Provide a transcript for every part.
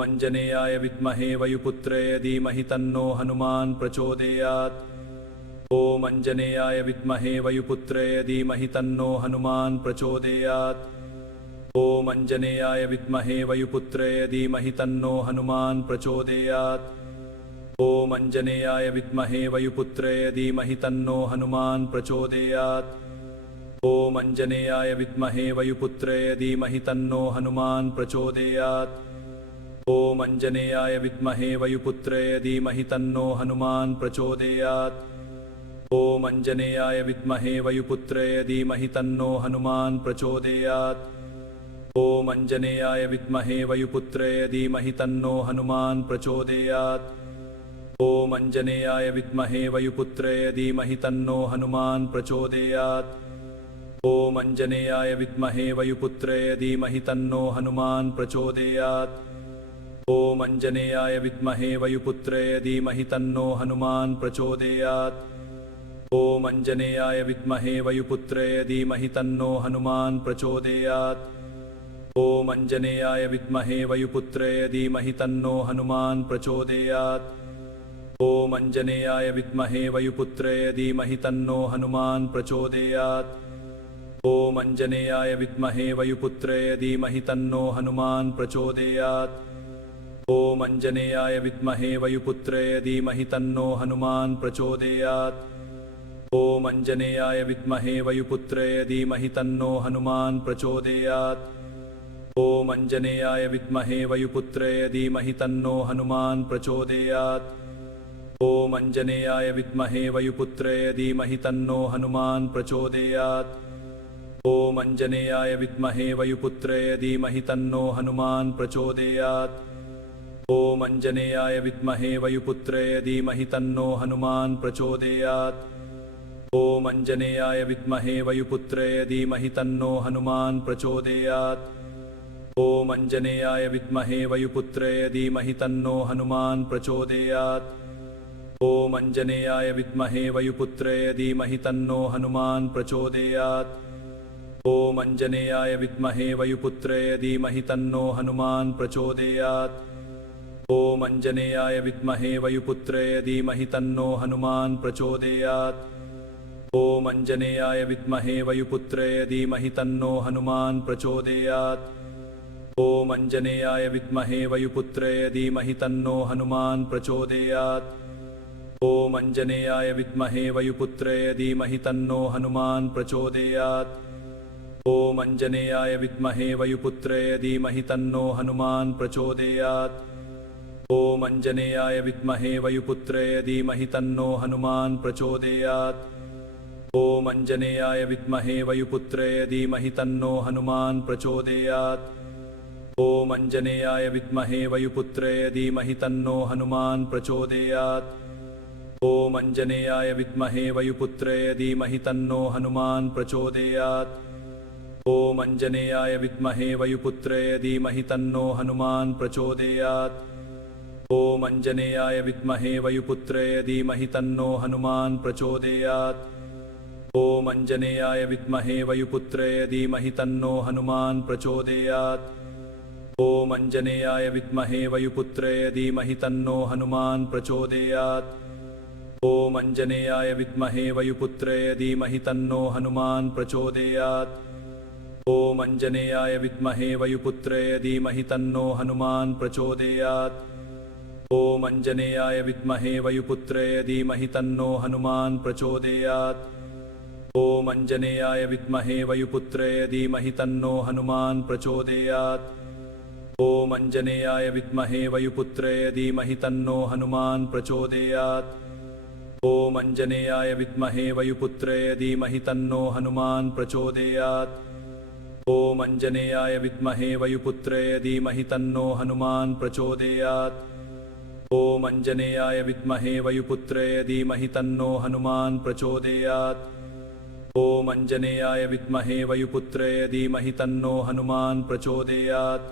आञ्जनेयाय विद्महे वायुपुत्राय धीमहि तन्नो हनुमान् प्रचोदयात्। ॐ आञ्जनेयाय विद्महे वायुपुत्राय धीमहि तन्नो हनुमान् प्रचोदयात्। ॐ आञ्जनेयाय विद्महे वायुपुत्राय धीमहि तन्नो हनुमान् प्रचोदयात्। ॐ आञ्जनेयाय विद्महे वायुपुत्राय धीमहि तन्नो हनुमान् प्रचोदयात्। ॐ आञ्जनेयाय विद्महे वायुपुत्राय धीमहि तन्नो हनुमान् प्रचोदयात्। ॐ आञ्जनेयाय विद्महे वायुपुत्राय धीमहि तन्नो हनुमान् प्रचोदयात्। ॐ आञ्जनेयाय विद्महे वायुपुत्राय धीमहि तन्नो हनुमान् प्रचोदयात्। ॐ आञ्जनेयाय विद्महे वायुपुत्राय धीमहि तन्नो हनुमान् प्रचोदयात्। ॐ आञ्जनेयाय विद्महे वायुपुत्राय धीमहि तन्नो हनुमान् प्रचोदयात्। ॐ आञ्जनेयाय विद्महे वायुपुत्राय धीमहि तन्नो हनुमान् प्रचोदयात्। ॐ आञ्जनेयाय विद्महे वायुपुत्राय धीमहि तन्नो हनुमान् प्रचोदयात्। ॐ आञ्जनेयाय विद्महे वायुपुत्राय धीमहि तन्नो हनुमान् प्रचोदयात्। ॐ आञ्जनेयाय विद्महे वायुपुत्राय धीमहि तन्नो हनुमान् प्रचोदयात्। ॐ आञ्जनेयाय विद्महे वायुपुत्राय धीमहि तन्नो हनुमान् प्रचोदयात्। ॐ आञ्जनेयाय विद्महे वायुपुत्राय धीमहि तन्नो हनुमान् प्रचोदयात्। ॐ आञ्जनेयाय विद्महे वायुपुत्राय धीमहि तन्नो हनुमान् प्रचोदयात्। ॐ आञ्जनेयाय विद्महे वायुपुत्राय धीमहि तन्नो हनुमान् प्रचोदयात्। ॐ आञ्जनेयाय विद्महे वायुपुत्राय धीमहि तन्नो हनुमान् प्रचोदयात्। ॐ आञ्जनेयाय विद्महे वायुपुत्राय धीमहि तन्नो हनुमान् प्रचोदयात्। ॐ आञ्जनेयाय विद्महे वायुपुत्राय धीमहि तन्नो हनुमान् प्रचोदयात्। ॐ आञ्जनेयाय विद्महे वायुपुत्राय धीमहि तन्नो हनुमान् प्रचोदयात्। ॐ आञ्जनेयाय विद्महे वायुपुत्राय धीमहि तन्नो हनुमान् प्रचोदयात्। ॐ आञ्जनेयाय विद्महे वायुपुत्राय धीमहि तन्नो हनुमान् प्रचोदयात्। ॐ आञ्जनेयाय विद्महे वायुपुत्राय धीमहि तन्नो हनुमान् प्रचोदयात्। ॐ आञ्जनेयाय विद्महे वायुपुत्राय धीमहि तन्नो हनुमान् प्रचोदयात्। ॐ आञ्जनेयाय विद्महे वायुपुत्राय धीमहि तन्नो हनुमान् प्रचोदयात्। ॐ आञ्जनेयाय विद्महे वायुपुत्राय धीमहि तन्नो हनुमान् प्रचोदयात्। ॐ आञ्जनेयाय विद्महे वायुपुत्राय धीमहि तन्नो हनुमान् प्रचोदयात्। ॐ आञ्जनेयाय विद्महे वायुपुत्राय धीमहि तन्नो हनुमान् प्रचोदयात्। ॐ आञ्जनेयाय विद्महे वायुपुत्राय धीमहि तन्नो हनुमान् प्रचोदयात्। ॐ आञ्जनेयाय विद्महे वायुपुत्राय धीमहि तन्नो हनुमान् प्रचोदयात्। ॐ आञ्जनेयाय विद्महे वायुपुत्राय धीमहि तन्नो हनुमान् प्रचोदयात्। ॐ आञ्जनेयाय विद्महे वायुपुत्राय धीमहि तन्नो हनुमान् प्रचोदयात्। ॐ आञ्जनेयाय विद्महे वायुपुत्राय धीमहि तन्नो हनुमान् प्रचोदयात्। ॐ आञ्जनेयाय विद्महे वायुपुत्राय धीमहि तन्नो हनुमान् प्रचोदयात्। ॐ आञ्जनेयाय विद्महे वायुपुत्राय धीमहि तन्नो हनुमान् प्रचोदयात्। ॐ आञ्जनेयाय विद्महे वायुपुत्राय धीमहि तन्नो हनुमान् प्रचोदयात्। ॐ आञ्जनेयाय विद्महे वायुपुत्राय धीमहि तन्नो हनुमान् प्रचोदयात्। ॐ आञ्जनेयाय विद्महे वायुपुत्राय धीमहि तन्नो हनुमान् प्रचोदयात्। ॐ आञ्जनेयाय विद्महे वायुपुत्राय धीमहि तन्नो हनुमान् प्रचोदयात्। ॐ आञ्जनेयाय विद्महे वायुपुत्राय धीमहि तन्नो हनुमान् प्रचोदयात्। ॐ आञ्जनेयाय विद्महे वायुपुत्राय धीमहि तन्नो हनुमान् प्रचोदयात्। ॐ आञ्जनेयाय विद्महे वायुपुत्राय धीमहि तन्नो हनुमान् प्रचोदयात्। ॐ आञ्जनेयाय विद्महे वायुपुत्राय धीमहि तन्नो हनुमान् प्रचोदयात्। ॐ आञ्जनेयाय विद्महे वायुपुत्राय धीमहि तन्नो हनुमान् प्रचोदयात्। ॐ आञ्जनेयाय विद्महे वायुपुत्राय धीमहि तन्नो हनुमान् प्रचोदयात्। ॐ आञ्जनेयाय विद्महे वायुपुत्राय धीमहि तन्नो हनुमान् प्रचोदयात्।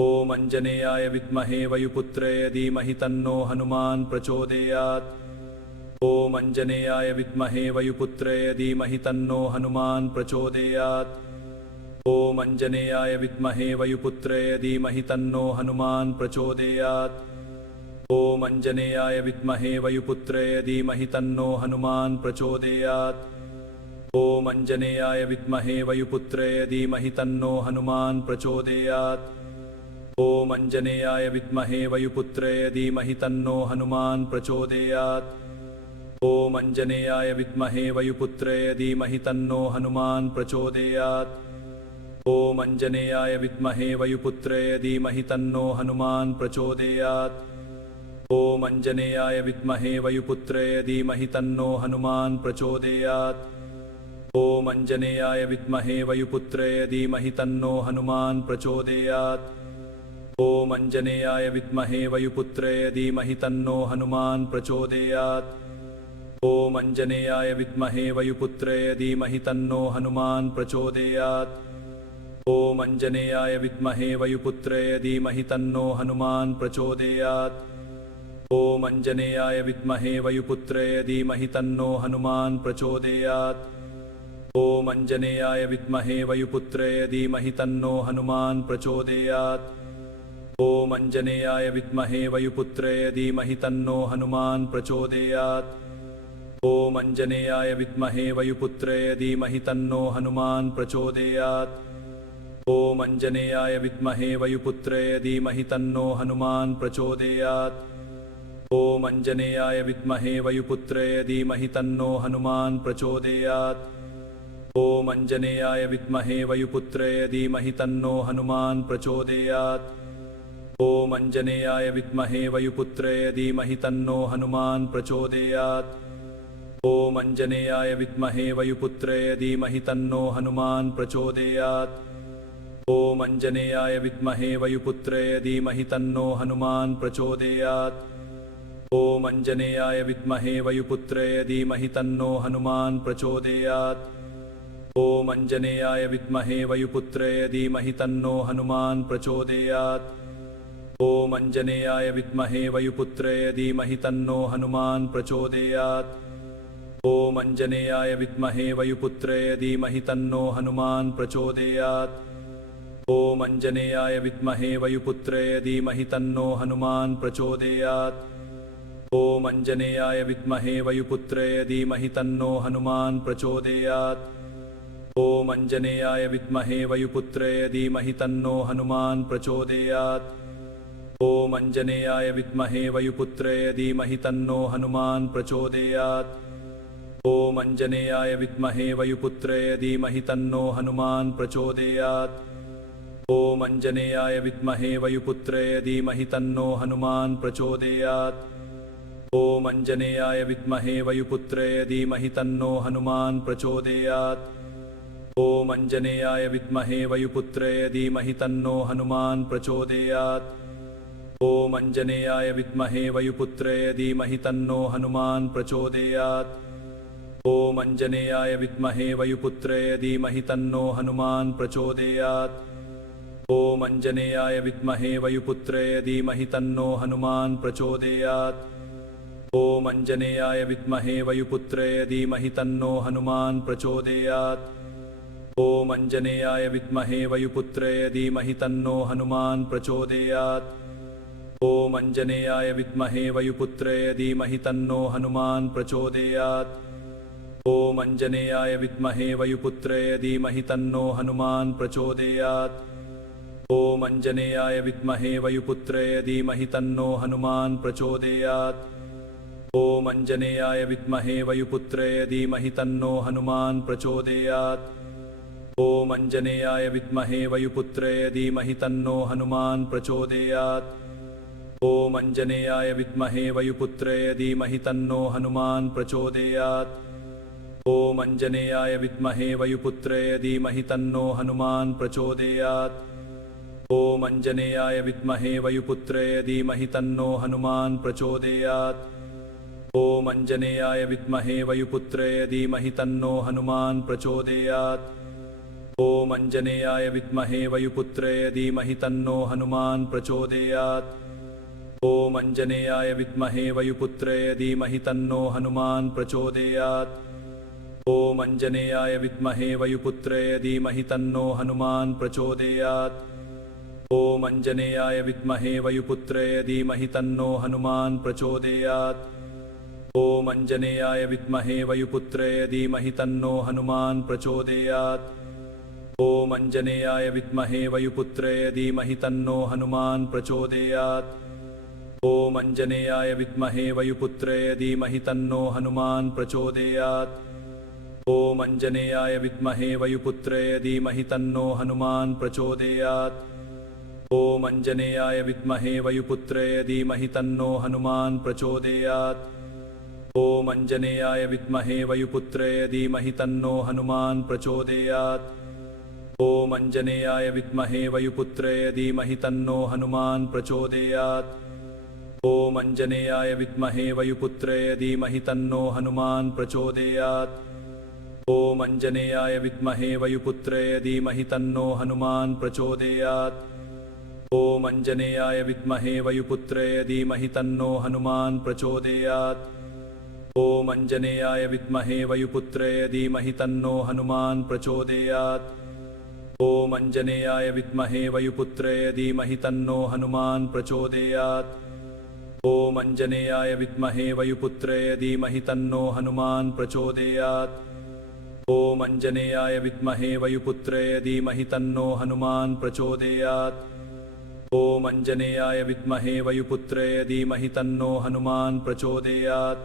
ॐ आञ्जनेयाय विद्महे वायुपुत्राय धीमहि तन्नो हनुमान् प्रचोदयात्। ॐ आञ्जनेयाय विद्महे वायुपुत्राय धीमहि तन्नो हनुमान् प्रचोदयात्। ॐ अञ्जनेयाय विद्महे वयुपुत्राय धीमहि तन्नो हनुमान् प्रचोदयात्। ॐ अञ्जनेयाय विद्महे वयुपुत्राय धीमहि तन्नो हनुमान् प्रचोदयात्। ॐ अञ्जनेयाय विद्महे वयुपुत्राय धीमहि तन्नो हनुमान् प्रचोदयात्। ॐ अञ्जनेयाय विद्महे वयुपुत्राय धीमहि तन्नो हनुमान् प्रचोदयात्। ॐ अञ्जनेयाय विद्महे वयुपुत्राय धीमहि तन्नो हनुमान् प्रचोदयात्। ॐ अञ्जनेयाय विद्महे वयुपुत्राय धीमहि तन्नो हनुमान् प्रचोदयात्। ॐ अञ्जनेयाय विद्महे वयुपुत्राय धीमहि तन्नो हनुमान् प्रचोदयात्। ॐ अञ्जनेयाय विद्महे वयुपुत्राय धीमहि तन्नो हनुमान् प्रचोदयात्। ॐ अञ्जनेयाय विद्महे वयुपुत्राय धीमहि तन्नो हनुमान् प्रचोदयात्। ॐ अञ्जनेयाय विद्महे वयुपुत्राय धीमहि तन्नो हनुमान् प्रचोदयात्। ॐ अञ्जनेयाय विद्महे वयुपुत्राय धीमहि तन्नो हनुमान् प्रचोदयात्। ॐ अञ्जनेयाय विद्महे वयुपुत्राय धीमहि तन्नो हनुमान् प्रचोदयात्। ॐ अञ्जनेयाय विद्महे वयुपुत्राय धीमहि तन्नो हनुमान् प्रचोदयात्। ॐ अञ्जनेयाय विद्महे वयुपुत्राय धीमहि तन्नो हनुमान् प्रचोदयात्। ॐ अञ्जनेयाय विद्महे वयुपुत्राय धीमहि तन्नो हनुमान् प्रचोदयात्। ॐ अञ्जनेयाय विद्महे वयुपुत्राय धीमहि तन्नो हनुमान् प्रचोदयात्। ॐ अञ्जनेयाय विद्महे वयुपुत्राय धीमहि तन्नो हनुमान् प्रचोदयात्। ॐ अञ्जनेयाय विद्महे वयुपुत्राय धीमहि तन्नो हनुमान् प्रचोदयात्। ॐ अञ्जनेयाय विद्महे वयुपुत्राय धीमहि तन्नो हनुमान् प्रचोदयात्। ॐ अञ्जनेयाय विद्महे वयुपुत्राय धीमहि तन्नो हनुमान् प्रचोदयात्। ॐ अञ्जनेयाय विद्महे वयुपुत्राय धीमहि तन्नो हनुमान् प्रचोदयात्। ॐ अञ्जनेयाय विद्महे वयुपुत्राय धीमहि तन्नो हनुमान् प्रचोदयात्। ॐ अञ्जनेयाय विद्महे वयुपुत्राय धीमहि तन्नो हनुमान् प्रचोदयात्। ॐ अञ्जनेयाय विद्महे वयुपुत्राय धीमहि तन्नो हनुमान् प्रचोदयात्। ॐ अञ्जनेयाय विद्महे वयुपुत्राय धीमहि तन्नो हनुमान् प्रचोदयात्। ॐ अञ्जनेयाय विद्महे वयुपुत्राय धीमहि तन्नो हनुमान् प्रचोदयात्। ॐ अञ्जनेयाय विद्महे वयुपुत्राय धीमहि तन्नो हनुमान् प्रचोदयात्। ॐ अञ्जनेयाय विद्महे वयुपुत्राय धीमहि तन्नो हनुमान् प्रचोदयात्। ॐ अञ्जनेयाय विद्महे वयुपुत्राय धीमहि तन्नो हनुमान् प्रचोदयात्। ॐ अञ्जनेयाय विद्महे वयुपुत्राय धीमहि तन्नो हनुमान् प्रचोदयात्। ॐ अञ्जनेयाय विद्महे वयुपुत्राय धीमहि तन्नो हनुमान् प्रचोदयात्। ॐ अञ्जनेयाय विद्महे वयुपुत्राय धीमहि तन्नो हनुमान् प्रचोदयात्। ॐ अञ्जनेयाय विद्महे वयुपुत्राय धीमहि तन्नो हनुमान् प्रचोदयात्। ॐ अञ्जनेयाय विद्महे वयुपुत्राय धीमहि तन्नो हनुमान् प्रचोदयात्। ॐ अञ्जनेयाय विद्महे वयुपुत्राय धीमहि तन्नो हनुमान् प्रचोदयात्। ॐ अञ्जनेयाय विद्महे वयुपुत्राय धीमहि तन्नो हनुमान् प्रचोदयात्। ॐ अञ्जनेयाय विद्महे वयुपुत्राय धीमहि तन्नो हनुमान् प्रचोदयात्। ॐ अञ्जनेयाय विद्महे वयुपुत्राय धीमहि तन्नो हनुमान् प्रचोदयात्। ॐ अञ्जनेयाय विद्महे वयुपुत्राय धीमहि तन्नो हनुमान् प्रचोदयात्। ॐ अञ्जनेयाय विद्महे वयुपुत्राय धीमहि तन्नो हनुमान् प्रचोदयात्। ॐ अञ्जनेयाय विद्महे वयुपुत्राय धीमहि तन्नो हनुमान् प्रचोदयात्। ॐ अञ्जनेयाय विद्महे वयुपुत्राय धीमहि तन्नो हनुमान् प्रचोदयात्। ॐ अञ्जनेयाय विद्महे वयुपुत्राय धीमहि तन्नो हनुमान् प्रचोदयात्। ॐ अञ्जनेयाय विद्महे वयुपुत्राय धीमहि तन्नो हनुमान् प्रचोदयात्। ॐ अञ्जनेयाय विद्महे वयुपुत्राय धीमहि तन्नो हनुमान् प्रचोदयात्। ॐ अञ्जनेयाय विद्महे वयुपुत्राय धीमहि तन्नो हनुमान् प्रचोदयात्। ॐ अञ्जनेयाय विद्महे वयुपुत्राय धीमहि तन्नो हनुमान् प्रचोदयात्। ॐ अञ्जनेयाय विद्महे वयुपुत्राय धीमहि तन्नो हनुमान् प्रचोदयात्। ॐ अञ्जनेयाय विद्महे वयुपुत्राय धीमहि तन्नो हनुमान् प्रचोदयात्। ॐ अञ्जनेयाय विद्महे वयुपुत्राय धीमहि तन्नो हनुमान् प्रचोदयात्। ॐ अञ्जनेयाय विद्महे वयुपुत्राय धीमहि तन्नो हनुमान् प्रचोदयात्। ॐ अञ्जनेयाय विद्महे वयुपुत्राय धीमहि तन्नो हनुमान् प्रचोदयात्। ॐ अञ्जनेयाय विद्महे वयुपुत्राय धीमहि तन्नो हनुमान् प्रचोदयात्। ॐ अञ्जनेयाय विद्महे वयुपुत्राय धीमहि तन्नो हनुमान् प्रचोदयात्। ॐ अञ्जनेयाय विद्महे वयुपुत्राय धीमहि तन्नो हनुमान् प्रचोदयात्। ॐ अञ्जनेयाय विद्महे वयुपुत्राय धीमहि तन्नो हनुमान् प्रचोदयात्। ॐ अञ्जनेयाय विद्महे वयुपुत्राय धीमहि तन्नो हनुमान् प्रचोदयात्। ॐ अञ्जनेयाय विद्महे वयुपुत्राय धीमहि तन्नो हनुमान् प्रचोदयात्। ॐ अञ्जनेयाय विद्महे वयुपुत्राय धीमहि तन्नो हनुमान् प्रचोदयात्। ॐ अञ्जनेयाय विद्महे वयुपुत्राय धीमहि तन्नो हनुमान् प्रचोदयात्। ॐ अञ्जनेयाय विद्महे वयुपुत्राय धीमहि तन्नो हनुमान् प्रचोदयात्। ॐ अञ्जनेयाय विद्महे वयुपुत्राय धीमहि तन्नो हनुमान् प्रचोदयात्। ॐ अञ्जनेयाय विद्महे वयुपुत्राय धीमहि तन्नो हनुमान् प्रचोदयात्। ॐ अञ्जनेयाय विद्महे वयुपुत्राय धीमहि तन्नो हनुमान् प्रचोदयात्। ॐ अञ्जनेयाय विद्महे वयुपुत्राय धीमहि तन्नो हनुमान् प्रचोदयात्। ॐ अञ्जनेयाय विद्महे वयुपुत्राय धीमहि तन्नो हनुमान् प्रचोदयात्।